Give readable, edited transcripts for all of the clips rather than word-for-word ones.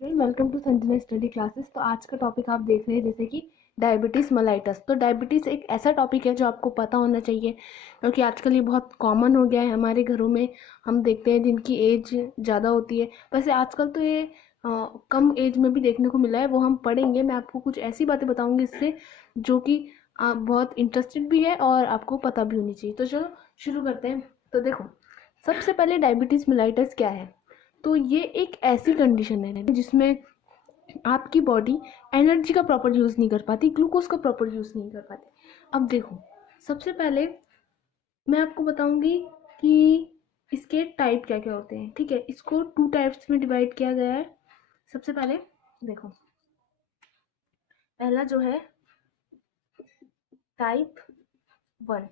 Welcome to Sanjana study classes. तो आज का टॉपिक आप देख रहे हैं जैसे कि डायबिटीज़ मेलाइटस। तो डायबिटीज़ एक ऐसा टॉपिक है जो आपको पता होना चाहिए, क्योंकि आजकल ये बहुत कॉमन हो गया है हमारे घरों में। हम देखते हैं जिनकी एज ज़्यादा होती है, वैसे आजकल तो ये कम एज में भी देखने को मिला है, वो हम पढ़ेंगे। मैं आपको कुछ ऐसी बातें बताऊंगी इससे जो कि बहुत इंटरेस्टेड भी है और आपको पता भी होनी चाहिए। तो चलो शुरू करते हैं। तो देखो, सबसे पहले डायबिटीज़ मेलाइटस क्या है। तो ये एक ऐसी कंडीशन है जिसमें आपकी बॉडी एनर्जी का प्रॉपर यूज़ नहीं कर पाती, ग्लूकोज का प्रॉपर यूज़ नहीं कर पाती। अब देखो, सबसे पहले मैं आपको बताऊंगी कि इसके टाइप क्या क्या होते हैं। ठीक है, इसको 2 टाइप्स में डिवाइड किया गया है। सबसे पहले देखो, पहला जो है टाइप 1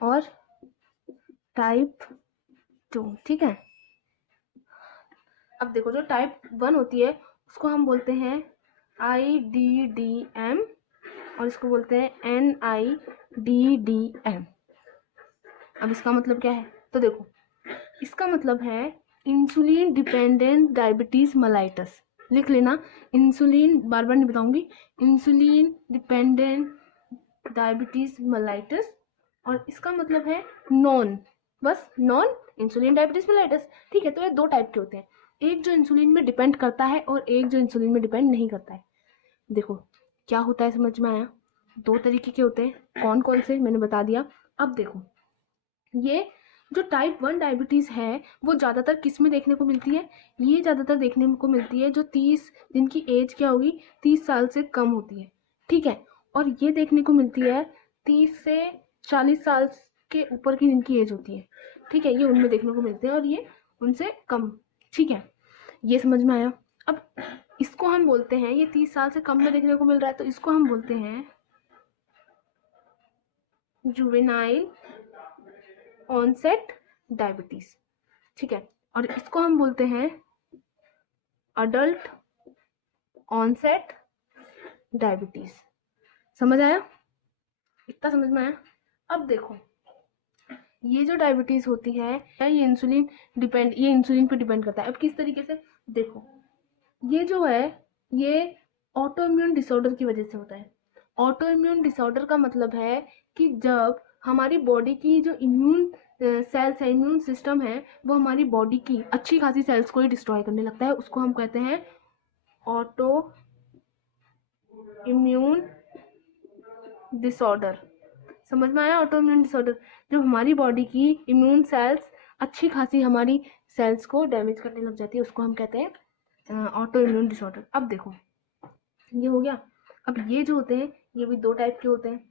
और टाइप 2। ठीक है, अब देखो, जो टाइप 1 होती है उसको हम बोलते हैं IDDM और इसको बोलते हैं NIDDM। अब इसका मतलब क्या है, तो देखो, इसका मतलब है इंसुलिन डिपेंडेंट डायबिटीज मेलाइटस। लिख लेना, इंसुलिन, बार बार नहीं बताऊंगी, इंसुलिन डिपेंडेंट डायबिटीज मेलाइटस। और इसका मतलब है नॉन, बस नॉन इंसुलिन डायबिटीज मेलाइटस। ठीक है, तो ये 2 टाइप के होते हैं, एक जो इंसुलिन में डिपेंड करता है और एक जो इंसुलिन में डिपेंड नहीं करता है। देखो क्या होता है, समझ में आया। 2 तरीके के होते हैं, कौन कौन से मैंने बता दिया। अब देखो, ये जो टाइप 1 डायबिटीज़ है वो ज़्यादातर किस में देखने को मिलती है। ये ज़्यादातर देखने को मिलती है जो 30, जिनकी एज क्या होगी, 30 साल से कम होती है। ठीक है, और ये देखने को मिलती है 30 से 40 साल के ऊपर की जिनकी एज होती है। ठीक है, ये उनमें देखने को मिलते हैं और ये उनसे कम। ठीक है, ये समझ में आया। अब इसको हम बोलते हैं, ये 30 साल से कम में देखने को मिल रहा है तो इसको हम बोलते हैं जुवेनाइल ऑनसेट डायबिटीज। ठीक है, और इसको हम बोलते हैं अडल्ट ऑनसेट डायबिटीज। समझ आया, इतना समझ में आया। अब देखो, ये जो डायबिटीज होती है ये इंसुलिन पे डिपेंड करता है। अब किस तरीके से, देखो, ये जो है ये ऑटो इम्यून डिसऑर्डर की वजह से होता है। ऑटो इम्यून डिसऑर्डर का मतलब है कि जब हमारी बॉडी की जो इम्यून सेल्स है, इम्यून सिस्टम है, वो हमारी बॉडी की अच्छी खासी सेल्स को ही डिस्ट्रॉय करने लगता है, उसको हम कहते हैं ऑटो इम्यून डिसऑर्डर। समझ में आया, ऑटो इम्यून डिसऑर्डर, जब हमारी बॉडी की इम्यून सेल्स अच्छी खासी हमारी सेल्स को डैमेज करने लग जाती है, उसको हम कहते हैं ऑटो इम्यून डिसऑर्डर। अब देखो, ये हो गया। अब ये जो होते हैं ये भी 2 टाइप के होते हैं,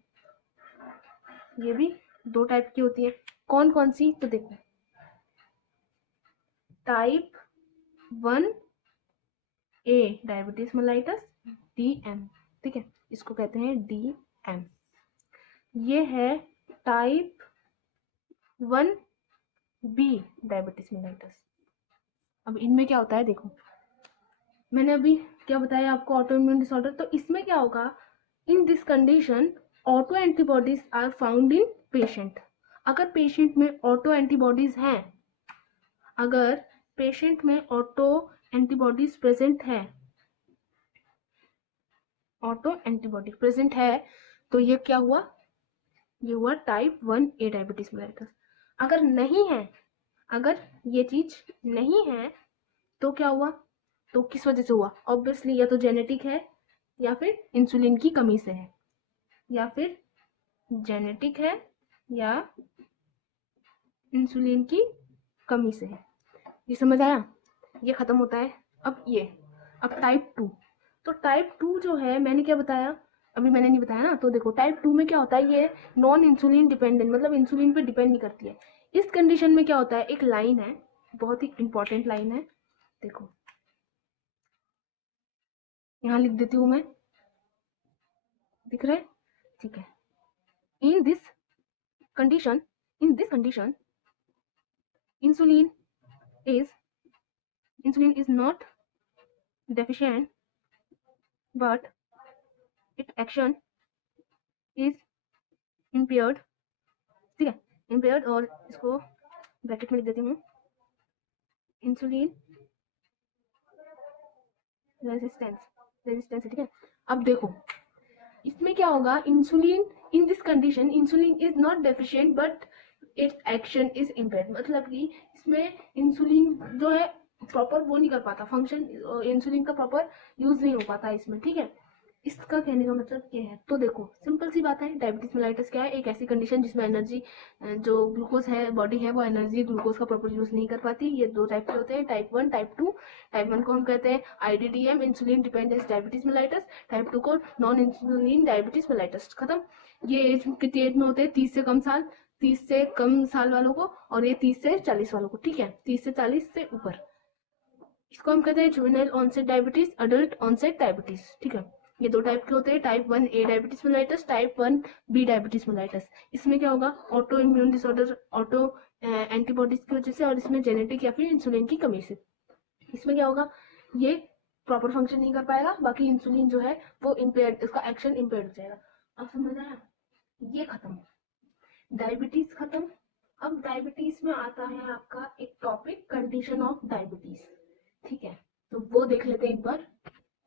ये भी 2 टाइप की होती है। कौन कौन सी, तो देखो, type 1A diabetes mellitus DM। ठीक है, इसको कहते हैं DM। ये है टाइप 1B डायबिटीज मेलाइटस। अब इनमें क्या होता है, देखो, मैंने अभी क्या बताया आपको, ऑटो इम्यून डिसऑर्डर। तो इसमें क्या होगा, in this condition auto antibodies are found in patient. अगर पेशेंट में ऑटो एंटीबॉडीज हैं, अगर पेशेंट में ऑटो एंटीबॉडीज प्रेजेंट है, ऑटो एंटीबॉडी प्रेजेंट है, तो ये क्या हुआ, ये हुआ टाइप 1A डायबिटीज मेलाइटस। अगर नहीं है, अगर ये चीज नहीं है, तो क्या हुआ, तो किस वजह से हुआ, ऑब्वियसली या तो जेनेटिक है या फिर इंसुलिन की कमी से है, या फिर जेनेटिक है या इंसुलिन की कमी से है। ये समझ आया, ये खत्म होता है। अब ये, अब टाइप 2। तो टाइप 2 जो है, मैंने क्या बताया, अभी मैंने नहीं बताया ना। तो देखो, टाइप 2 में क्या होता है, ये नॉन इंसुलिन डिपेंडेंट, मतलब इंसुलिन पे डिपेंड नहीं करती है। इस कंडीशन में क्या होता है, एक लाइन है, बहुत ही इंपॉर्टेंट लाइन है, देखो यहाँ लिख देती हूँ मैं, दिख रहा है। ठीक है, इन this condition, in this condition insulin is insulin is not deficient, but its action is impaired। ठीक है, impaired, और इसको ब्रैकेट में लिख देती हूँ, इंसुलिन रेजिस्टेंस रेजिस्टेंस, ठीक है। अब देखो इसमें क्या होगा, insulin in this condition insulin is not deficient but it's action is impaired, मतलब कि इसमें इंसुलिन जो है प्रॉपर वो नहीं कर पाता, फंक्शन इंसुलिन का प्रॉपर यूज नहीं हो पाता इसमें, ठीक है। इसका कहने का मतलब क्या है, तो देखो सिंपल सी बात है, डायबिटीज मेलाइटस क्या है, एक ऐसी कंडीशन जिसमें एनर्जी जो ग्लूकोज है बॉडी है वो एनर्जी ग्लूकोज का प्रॉपर यूज नहीं कर पाती। ये दो टाइप के होते हैं, टाइप 1 टाइप 2। टाइप 1 को हम कहते हैं IDDM, insulin dependence diabetes mellitus. Type 2 को नॉन इंसुलिन डायबिटीज मेलाइटस। खत्म। ये एज कितनी एज में होते हैं, 30 से कम साल, 30 से कम साल वालों को, और ये 30 से 40 वालों को, ठीक है, 30 से 40 से ऊपर। इसको हम कहते हैं juvenile onset diabetes, adult onset diabetes, ठीक है। ये दो टाइप के होते हैं, type 1A diabetes mellitus, type 1B diabetes mellitus. इसमें क्या होगा, auto immune disorder, auto antibodies की वजह से, और इसमें जेनेटिक या फिर इंसुलिन की कमी से। इसमें क्या होगा, ये प्रॉपर फंक्शन नहीं कर पाएगा, बाकी इंसुलिन जो है वो इम्पेयर्ड, इसका एक्शन इम्पेयर्ड हो जाएगा। अब समझ आया, ये खत्म, डायबिटीज खत्म। अब डायबिटीज में आता है आपका एक टॉपिक, कंडीशन ऑफ डायबिटीज, ठीक है। तो वो देख लेते हैं एक बार,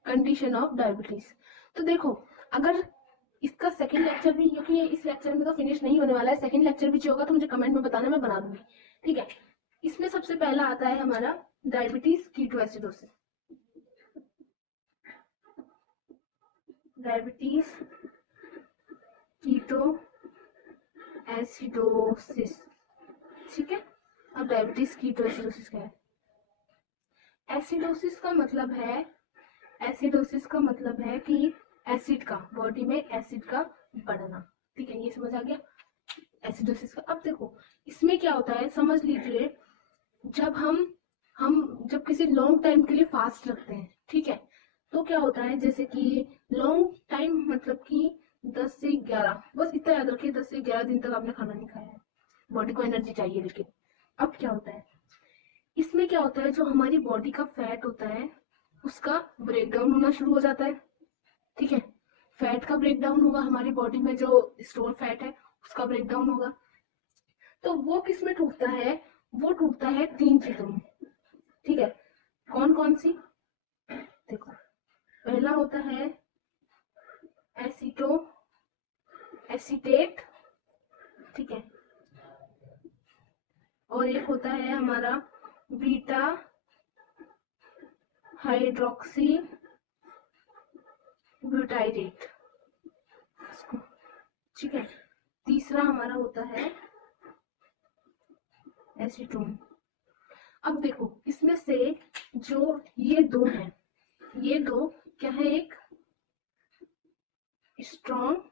कंडीशन ऑफ डायबिटीज। तो देखो अगर इसका सेकंड लेक्चर भी, क्योंकि इस लेक्चर में तो फिनिश नहीं होने वाला है, सेकंड लेक्चर भी जो होगा तो मुझे कमेंट में बताना, मैं बना दूंगी, ठीक है। इसमें सबसे पहला आता है हमारा डायबिटीज कीटोएसिडोसिस। डायबिटीज कीटोएसिडोसिस, ठीक है। अब डायबिटीज कीटोएसिडोसिस क्या है, एसिडोसिस का मतलब है, एसिडोसिस का मतलब है कि एसिड का, बॉडी में एसिड का बढ़ना, ठीक है, ये समझ आ गया एसिडोसिस का। अब देखो इसमें क्या होता है, समझ लीजिए, जब हम जब किसी लॉन्ग टाइम के लिए फास्ट रखते हैं, ठीक है, तो क्या होता है, जैसे कि लॉन्ग टाइम मतलब कि 10 से 11, बस इतना याद रखिए, 10 से 11 दिन तक आपने खाना नहीं खाया है, बॉडी को एनर्जी चाहिए। लेकिन अब क्या होता है, इसमें क्या होता है, जो हमारी बॉडी का फैट होता है उसका ब्रेकडाउन होना शुरू हो जाता है, ठीक है। फैट का ब्रेकडाउन होगा, हमारी बॉडी में जो स्टोर फैट है उसका ब्रेकडाउन होगा। तो वो किस में टूटता है, वो टूटता है 3 चीजों में, ठीक है। कौन कौन सी, देखो पहला होता है एसीटेट, ठीक है, और एक होता है हमारा बीटा हाइड्रोक्सी ब्यूटाइरेट, ठीक है। तीसरा हमारा होता है एसीटोन। अब देखो इसमें से जो ये दो हैं, ये दो क्या है, एक स्ट्रॉन्ग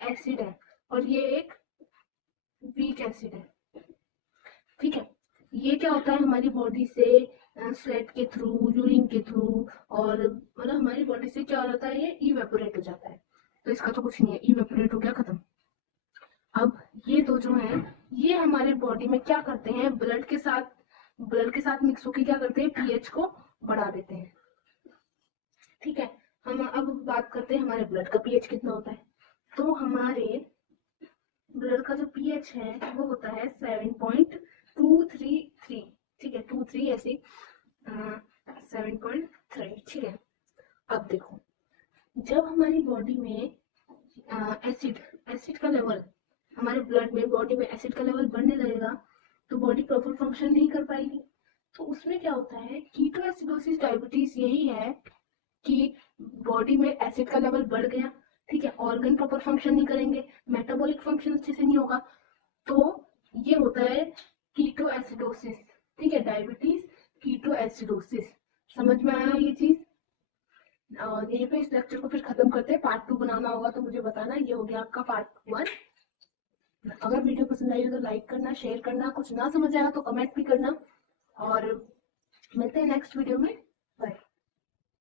एसिड है और ये एक वीक एसिड है, ठीक है। ये क्या होता है, हमारी बॉडी से स्वेट के थ्रू, यूरिन के थ्रू, और मतलब हमारी बॉडी से क्या होता है, ये इवेपोरेट हो जाता है। तो इसका तो कुछ नहीं है, इवेपोरेट हो गया, खत्म। अब ये दो जो हैं, ये हमारे बॉडी में क्या करते हैं, ब्लड के साथ मिक्स होकर क्या करते हैं, पीएच को बढ़ा देते हैं, ठीक है। हम अब बात करते हैं हमारे ब्लड का पीएच कितना होता है। तो हमारे ब्लड का जो पीएच है वो होता है 7.233, ठीक है, 23 ऐसे 7.3, ठीक है। अब देखो जब हमारी बॉडी में एसिड का लेवल, हमारे ब्लड में, बॉडी में एसिड का लेवल बढ़ने लगेगा तो बॉडी प्रॉपर फंक्शन नहीं कर पाएगी। तो उसमें क्या होता है, कीटोएसिडोसिस डायबिटीज यही है कि बॉडी में एसिड का लेवल बढ़ गया, ठीक है, ऑर्गन प्रॉपर फंक्शन नहीं करेंगे, मेटाबॉलिक फंक्शन अच्छे से नहीं होगा, तो ये होता है कीटोएसिडोसिस, ठीक है, डायबिटीज कीटोएसिडोसिस। समझ में आया ये चीज। और यहीं पे इस लेक्चर को फिर खत्म करते हैं, पार्ट 2 बनाना होगा तो मुझे बताना। ये हो गया आपका पार्ट 1। अगर वीडियो पसंद आई हो तो लाइक करना, शेयर करना, कुछ ना समझ आया तो कमेंट भी करना, और मिलते हैं नेक्स्ट वीडियो में। बाय।